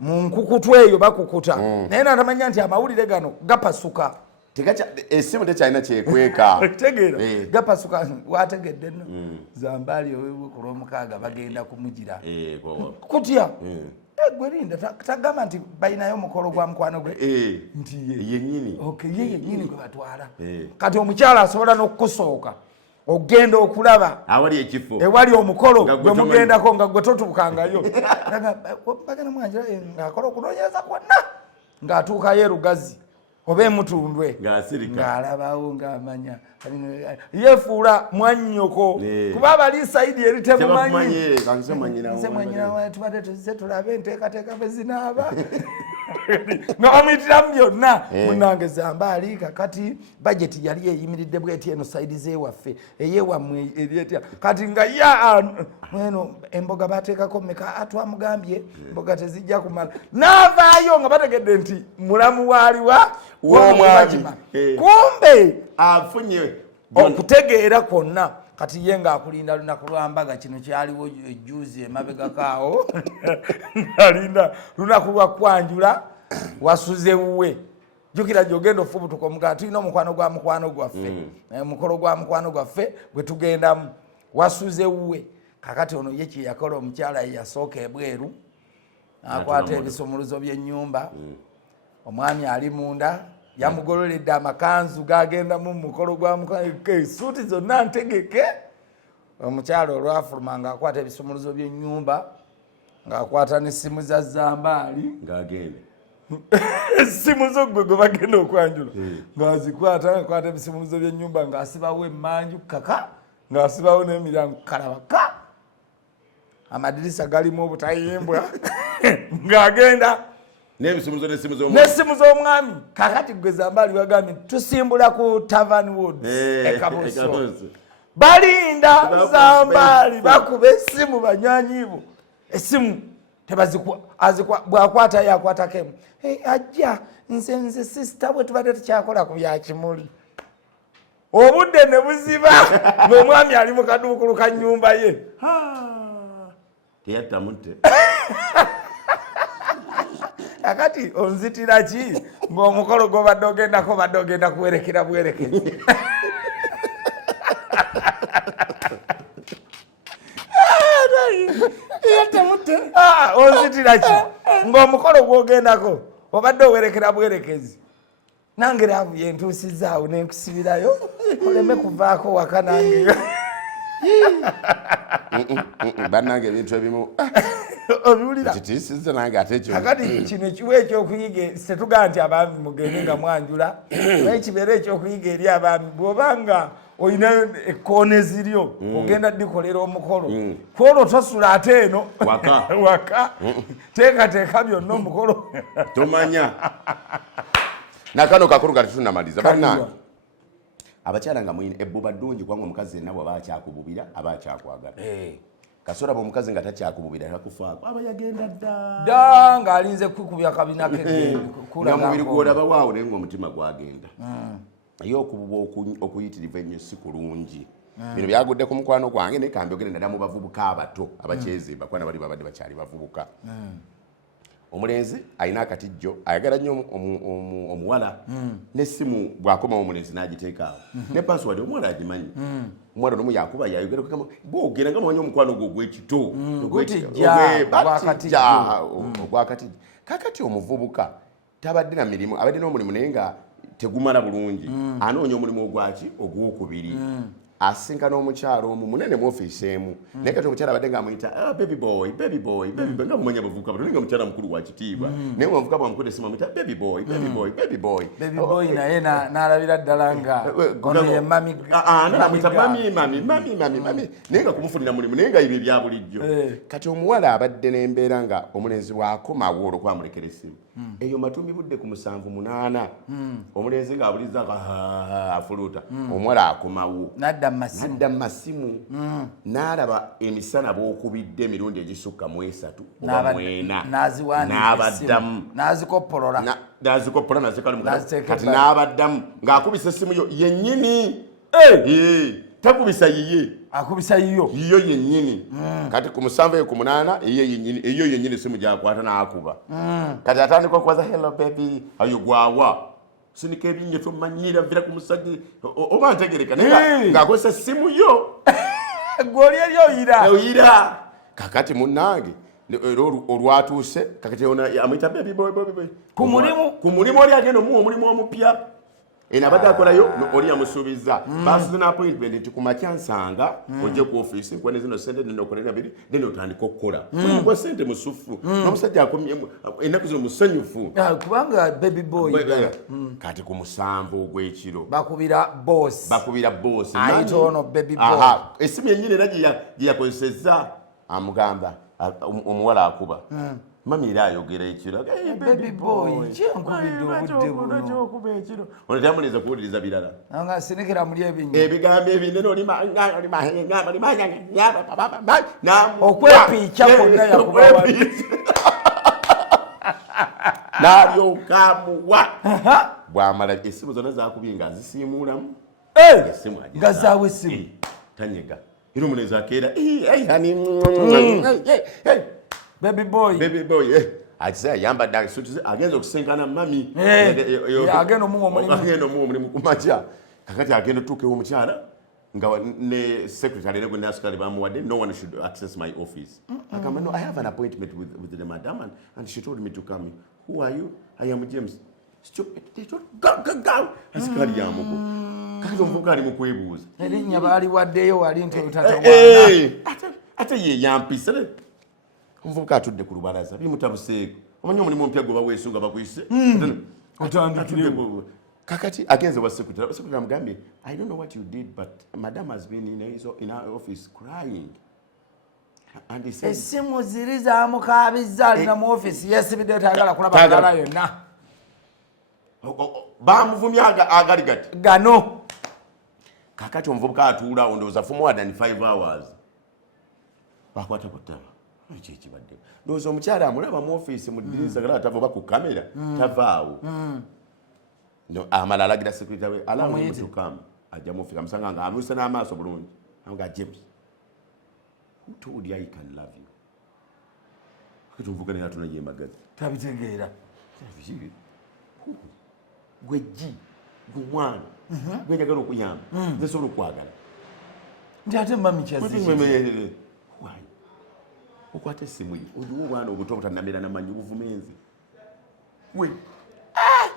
mu nkukutu eyo bakukuta naye natamanya nti amawulire gano gapasuka essimu tekyalina kyekweka tegeera gapasuka wategedde nno zambaali ow'ebuku lw'omukaaga bagenda kumugira kutya gwe linda tagamba nti balinayo omukolo gwa mukwano gwe nti yenyini ye yennyini gwe batwala kati omukyala asobola n'okukusooka ogenda okulaba ewali omukolo gwe mugendako nga gwe totuukangayo bagenda mwanjira ng'akola okunoonyereza kwonna ng'atuukayo erugazi oba emutundwe ng'alabawo ng'amanya yefuula mwannyoko kuba abali saidi eri temumanyi nze mwanyina tubadde tuzize tulabe enteekateeka bwe zinaaba nga bamuyitiramu byonna munange zambaali kakati bajeti yali eyimiridde bweti eno saidi zewaffe eyewammwe eryetya kati nga mweno emboga bateekako meka atwamugambye emboga tezijja kumala n'avaayo nga bategedde nti mulamu waaliwa w'omwami kumbe afunye okutegeera kwonna kati ye ng'akulinda lunaku lwambaga kino kyaliwo ejjuuzi emabegakaawo ng'alinda lunaku lwa kwanjula wasuze wuwe jjukira gy'ogenda ofubutuka omugaa tulina omukwano gwa mukwano gwaffe mukolo gwa mukwano gwaffe gwe tugendamu wasuze wuwe kakati ono ye kyeyakola omukyala yasooka ebweru akwata ebisumuluzo by'ennyumba omwami ali munda yamugololedde amakanzu gagenda mu mukolo gwa suuti zonna ntegeke omukyala olwafuluma ng'akwata ebisumuluzo by'ennyumba ng'akwata n'essimu za zambaali ng'agenda essimu zo gwe bagenda okwanjula ng'azikwata akwata ebisumuluzo by'ennyumba ng'asibawo emmanju kaka ng'asibawo n'emiryango kalabaka amadirisa galimu obutayimbwa ng'agenda n'essimu z'omwami kakati gwe zambaali wagambye tusimbula ku Tavern Woods ekabuso balinda zambaali bakuba essimu banywanyiibo essimu bwakwata yakwatako ajja nze sister bwe tubadde tukyakola ku bya kimuli obudde ne buziba ng'omwami ali mu kaduukulu ka nnyumba ye teyattamutte akati onzitira ki ng'omukolo gw'obadde ogendako badde ogenda kuwerekera bwerekezi onzitira ki ng'omukolo gw'ogendako obadde owerekera bwerekezi nange raavu yentuusizaawo nenkusibirayo oleme kuvaako waka nange bannange ebintu ebimu obiwulira kitiisizza nange ate ekyo kakati kino ekiwa ekyokuyiga tetugaa nti abaami mugende nga mwanjula naye kibeera ekyokuyiga eri abaami bw'obanga olina ekkoona eziryo ogenda dikolera omukolo kwolwo tosula ate eno waka teekateeka byonna omukolo tomanya nakano kakulu kati tunamaliza bannange abakyala nga mwine ebbuba ddungi kubanga omukazi yenna bw'aba akyakububira aba akyakwagala kasola bw'omukazi nga takyakububira takufaako aba yagenda dda ng'alinze kukubya kabina ke nga mubiri gw'olaba waawo naye ng'omutima gwagenda ye okububa okuyitiriva ennyo si kulungi bino byagudde ku mukwano gwange naye kambyogere naddala mu bavubuka abato abakyezimba kwana bali babadde bakyali bavubuka omulenzi alina akatijjo ayagala nnyo omuwala n'essimu bw'akomawo omulenzi n'agiteeka awo ne password omuwala agimanyi omuwala n'omu yakuba yayogerako bwogera nga mwanyi omukwano gwo ogw'ekito ogwakatijjo kakati omuvubuka tabadde na mirimu abadde n'omulimu naye nga tegumala bulungi anoonya omulimu ogwaki ogwokubiri asinkana omukyalo omu munene mu ofiisi emu naye kati omukyala abadde ng'amuyita baby boy nga mumanya bavubuka bato nga omukyala mukulu wa kitiibwa naye omuvubuka bwamukuta essimu amuyita baby boy naye n'alabira ddala nga namuyita mami naye nga kumufunira mulimu naye nga ibyo ebya bulijjo kati omuwala abadde n'embeera nga omulenzi bw'akomawo olw'okwamulekera essimu eyo matumi budde ku 7-8 omulenzi ng'abuliza afuluuta omuwala akomawo nadda mu masimu n'alaba emisana bw'okubidde emirundi egisukka mu 3 oba mwena n'abaddamu n'azikoppolola kati n'abaddamu ng'akubisa essimu yo yennyini takubisa yiye akubisa yiyo yennyini kati ku 7 ku 8 eyo yennyini essimu gyakwata n'akuba kati atandika okubaza hello baby ayo gwawa sinika ebinye tomanyira vira ku musajja oba ntegereka naye ng'akozesa essimu yo gwoli eri oyira kakati munnange olwatuuse kakati amuyita baby boy ku mulimu oli agenda omuwa omulimu omupya eno abadde akolayo oli yamusuubiza basuze n'appointment nti ku makya nsanga ojje ku ofiisi nkuwa ne zino sente nenokolera biri then otandika okukola gwa sente musufu n'omusajja akomyemu ennaku zino musanyufu kubanga baby boy kati ku 7 ogw'ekiro bakubira boss ayita ono baby boy essimu yennyini era gye yakozesezza amugamba omuwala akuba mami era ayogera ekiro baby boy kyenkubidde obudde ekiro ono tamuliza kuwuliriza birala nga sinikira muli ebigambo ebinene okwepiica kwonna yakubawa n'alyoka muwa bw'amala essimu zonna zakubye nga azisiimuulamu nga zaawe essimu tanyega era omulenzi akeera baby boy akisa yayambadde akisuutize agenza okusenkana mami agenda omuwa omulimu kumakya kakati agenda otuuka ew'omukyala nga ne secretary ne gwe nasukali bamuwadde no one should access my office agamba no I have an appointment with the madam and she told me to come. Who are you? I am James. Stupid. Asikali yamugo kakati omuvubuka ali mu kwebuuza erinnya baaliwaddeyo wali nti olutata ate ye yampisa omuvubuka atudde ku lubalaza bimutabuseeko omanyi omulimu omupya gwe baweesunga bakuyise otandikireko kakati agenze wa secretary amugambye I don't know what you did but madam has been in her office crying and he said essimu ziri zamukaabizza alina mu office yesibidde tayagala kulaba ddala yonna bamuvumye agali gati gano kakati omuvubuka atuulaawo ndowooza for more than 5 hours bakwata ku ttaba ekibadde ndowooza omukyala amulaba mu ofiisi mu ddirisa kala atava oba ku kamera tavaawo amala alagira sekurita we alamutukamu ajja mu ofiisi amusanga nga amwisa n'amaaso bulungi nga James who told you I can love you kitumvuga nera tunaye magazi tabitegeera gweji gumwana gwejagala okuyamba nze sobola okwagala ndi ate mami kyazi okwata essimu ye ogiwa obwana obuto obutanamera namanyi buvumenzi we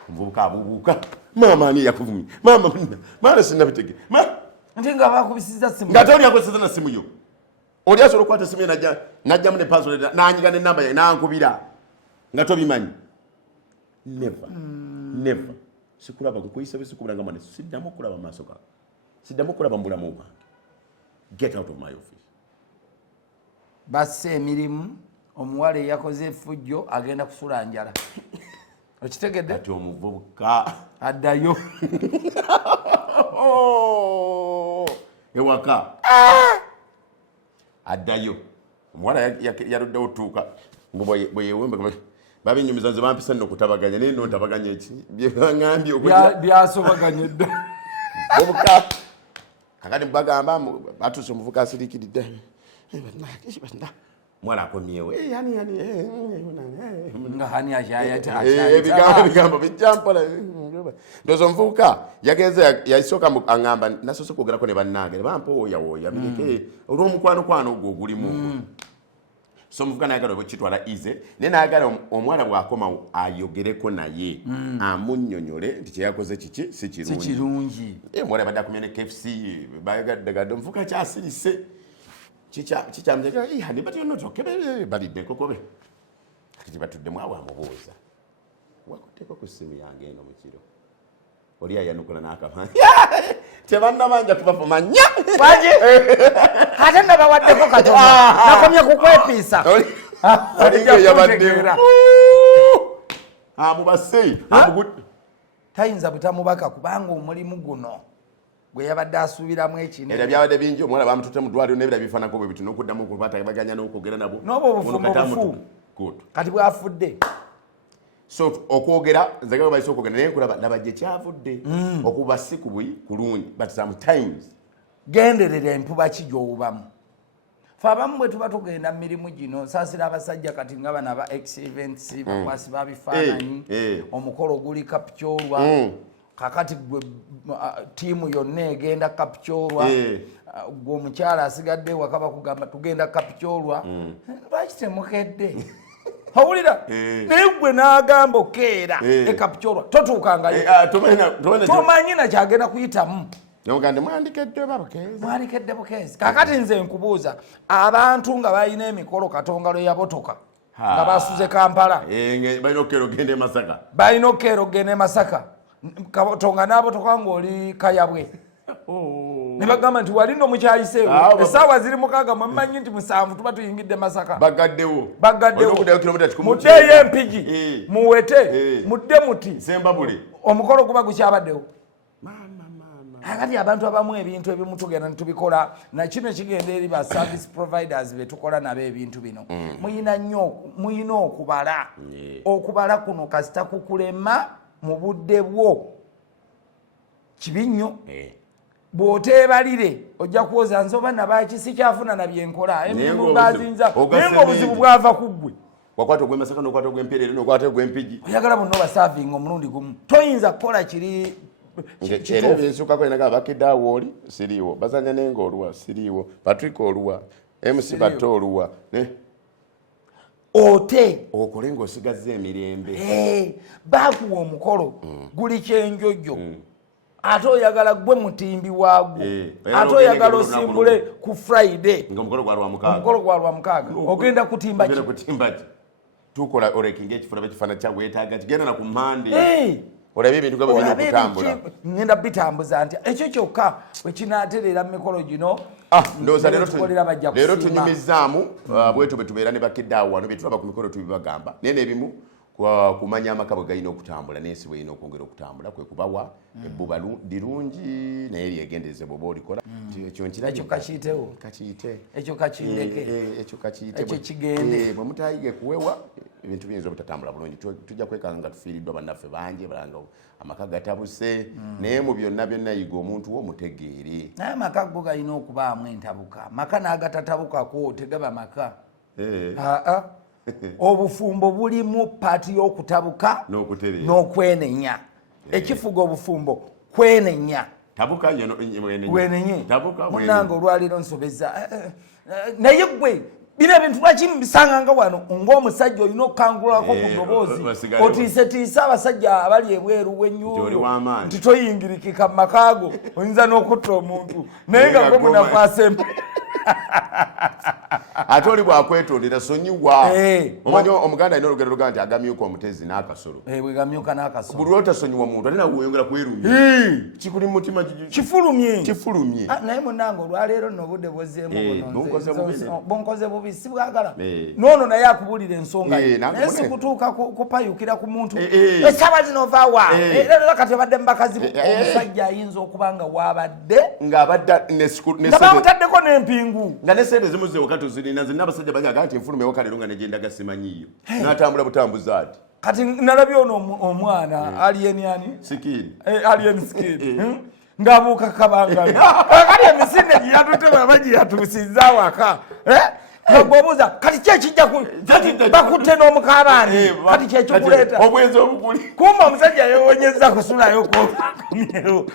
omuvubuka abubuuka maama ani yakuvumye maana sinabitege nti nga bakubisiza simu nga toli yakozesa na simu yo oli asobola okukwata essimu ye najjamu ne password nanyiga n'ennamba ye nankubira nga tobimanyi never sikulaba kukuyisa bisikubulanga mwana siddamu okulaba maaso gawe siddamu okulaba mu bulamu bwange get out of my office basse emirimu omuwala eyakoze effujjo agenda kusula njala okitegedde ati omuvubuka addayo ewaka addayo omuwala yaluddewo otuuka bwe yewembe babinyumiza nze bampisa nno okutabaganya naye nontabaganya eki byebaŋambye byasobaganya edda obuka kakati bagamba batuuse omuvuka asiriikiridde mwala akomyewo nga hani ebigambo bijjampola ndowooza omuvubuka yagenze yasooka aŋŋamba nasoose kwogerako ne bannange ne bampa wooyawooya bireke olw'omukwanokwano ogwo ogulimu so omuvubuka nayagala okitwala ize naye nayagala omuwala bw'akoma ayogereko naye amunnyonnyole nti kyeyakoze kiki si kirungi omuwala badde akomye ne KFC bayagaddagadd omuvubuka kyasirise kikyamuzekani batyonotoke balidde enkokobe kati tebatuddemu awo amubuuza wakutteko ku ssimu yange eno mu kiro oli ayanukula n'akamanya tebannabanja kubafumanya ate nga bawaddeko katono nakomye kukwepiisa olingeyabaddemu amubase tayinza butamubaka kubanga omulimu guno gwe yabadde asuubiramu ekino era byabadde bingi omuwala bamututte mu ddwaliro n'ebira bifaanako bwe biti n'okuddamu okubataganya n'okwogera nabo n'obwo obufumbo bufu kati bwafudde so okwogera nzagala bayise okwogera naye nkulaba laba gye kyavudde okuba si kulungi but sometimes genderera empuba ki gy'owubamu fe abamu bwe tuba tugenda mu mirimu gino saasira abasajja kati nga bana ba events bakwasi ba bifaananyi omukolo guli kapicyorwa kakati gwe tiimu yonna egenda kapicyorwa gwe omukyala asigadde ewaka bakugamba tugenda kapicyorwa lwaki temukedde owulira naye gwe n'agamba okeera ekapicyorwa totuukangayo tomanyi nakyagenda kuyitamu mwandikedde bukeezi kakati nze nkubuuza abantu nga balina emikolo katonga lwe yabotoka nga basuze Kampala balina okukeera ogenda e Masaka katonga n'abotoka ng'oli Kayabwe ne bagamba nti wali nno mukyayiseewo essaawa ziri 6 mwemanyi nti 7 tuba tuyingidde Masaka bagaddewo muddeeyo empigi muwete mudde muti omukolo guba gukyabaddewo akati abantu abamu ebintu ebimu tugenda netubikola nakino kigenda eri ba service providers betukola nabo ebintu bino muyina okubala kuno kasita kukulema mu budde bwo kibi nnyo bw'oteebalire ojja kuwoza nsoba nabaki sikyafuna nabyenkola emirimu bazinza naye ng'obuzibu bwava ku ggwe wakwata ogw'emasaka n'okwata ogw'empeerere n'okwata ogw'empigi oyagala bonna obasaavinga omulundi gumu toyinza kukola kiri era ebyensukako enaga abakidde awo oli siriiwo bazanya nenga oluwa siriiwo Patrick oluwa MC Bato oluwa ote okole ng'osigazza emirembe baakuwa omukolo guli kyenjojjo ate oyagala gwe mutimbi waagwo ate oyagala osimbule ku Friday omukolo gwa Lwamukaaga ogenda kutimba ki tukola orekinga ekifuna bekifana kyagwetaaga kigenda na ku Monday olabye ebintu gabo bino okutambula ngenda bitambuza nti ekyo kyokka bwe kinaaterera mu mikolo gino ndowooza leero tunyumizaamu bwetu bwe tubeera ne bakidde awo wano bye tulaba ku mikolo tubibagamba naye n'ebimu kumanya amaka bwe galina okutambula n'ensi bwe erina okwongera okutambula kwe kubawa ebbuba dirungi naye lyegendereze bw'oba olikola ekyo kakiyitewo ekyo kakindeke ekyo kigende bwe mutayige kuwewa ebintu biyinza obutatambula bulungi tujja kwekanga nga tufiiriddwa bannaffe bangi balanga amaka gatabuse naye mu byonna yiga omuntu wo mutegeere naye amaka go galina okubaamu entabuka maka n'agatatabukako tegaba maka obufumbo bulimu paati y'okutabuka n'okwenenya ekifuga obufumbo kwenenya wenenye munange olwaliro nsobeza naye gwe bino ebintu lwaki mbisanganga wano ng'omusajja olina okukangulako ku ddoboozi otiisetiise abasajja abali ebweru w'ennyuulo nti toyingirikika mu makaago oyinza n'okutta omuntu naye nga gwe munakwasa ate oli bwakwetondera sonyiwa omanyi omuganda alina olugero luga nti agamyuka omutezi n'akasolo bwegamyuka n'akasolo buli lwotasonyiwa muntu ate nawe weyongera kwerumya kikuli mu mutima kifulumye naye munange olwaleero nno obudde bwezzeemu bonkoze bubi si bwagala noono naye akubulira ensonga naye sikutuuka kupayukira ku muntu esaba zino ovaawa era kati obadde mu bakazi omusajja ayinza okuba nga waabadde nga bamutaddeko n'empingu nga nesente zimu zewaka tuzirina zina abasajja banyaga nti enfuluma ewaka leero nga negendaga simanyiyo n'atambula butambuza ati kati nalabye ono omwana alien skin ng'abuuka kabangami kali emisinde giyatute baba giyatuusiza waka bw'obuuza kati kyekijja kati bakutte n'omukabaani kati kyekikuleeta obwenzi obukuli kumba omusajja yewonyeza kusulayo kumyewo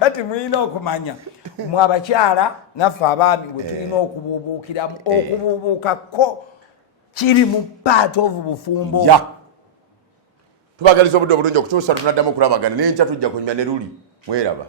kati mulina okumanya mwe abakyala naffe abaami bwe tulina okubuubuukiramu okubuubuukako kiri mu part of bufumbo tubagaliza obudde obulungi okutuusa tunaddamu okulabagana n'enkya tujja kunywa ne luli mweraba